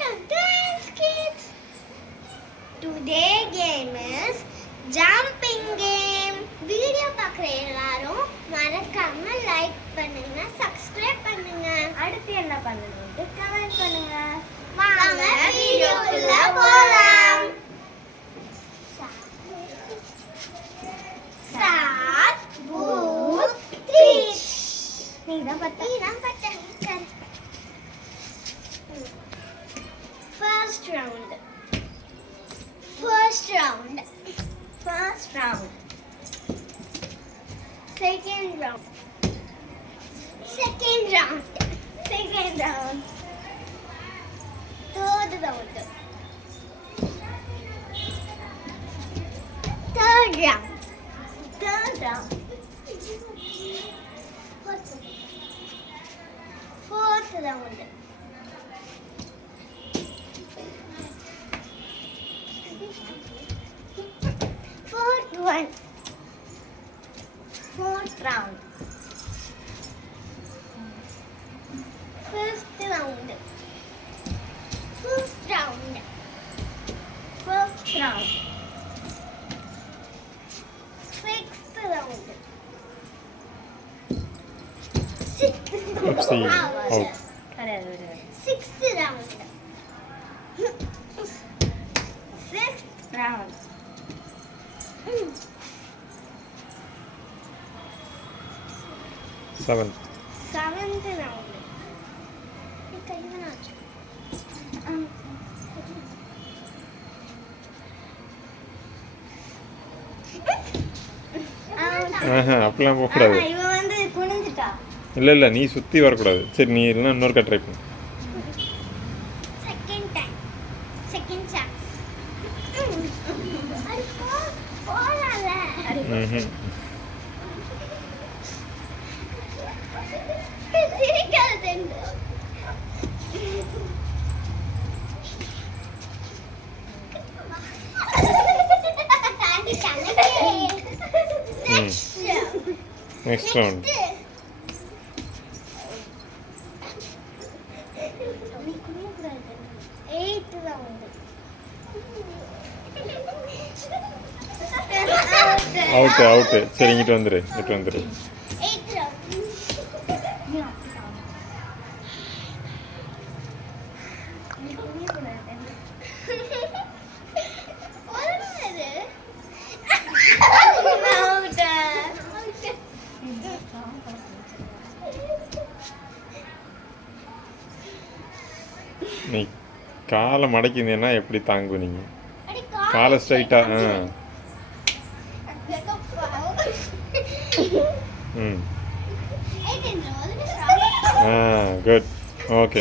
Welcome to Ants Kids. Today game is jumping game. Video பார்க்குற எல்லாரும் மறக்காம லைக் பண்ணுங்க, சப்ஸ்கிரைப் பண்ணுங்க. அடுத்து என்ன பண்ணணும்னு கமெண்ட் பண்ணுங்க. வாங்க வீடியோக்குள்ள போலாம். Start both three. நீதான் பத்த. First round. First round. Second round. Second round. Third round. Third round. Fourth round. Fourth one. Fourth round. Fifth round. Fifth round. Sixth round. Oopsie. Out. கிடையாது. Sixth round. Sixth round. Seventh. Seventh round. அப்படிலாம் போகக்கூடாது. இவன் வந்து குனிஞ்சிட்டா. இல்லை நீ சுற்றி வரக்கூடாது. சரி நீ இல்லைன்னா இன்னொருக்கா ட்ரை பண்ணு. Second time. Second chance. போலால. ம் சிரிக்காதே. Next round. Eighth round. Out. சரி இங்கிட்டு வந்துரு. Eighth round. நீ காலை மடக்கினீன்னா எப்படி தாங்கும் நீங்கள்? காலை ஸ்ட்ரைட்டாக ம் குட் ஓகே.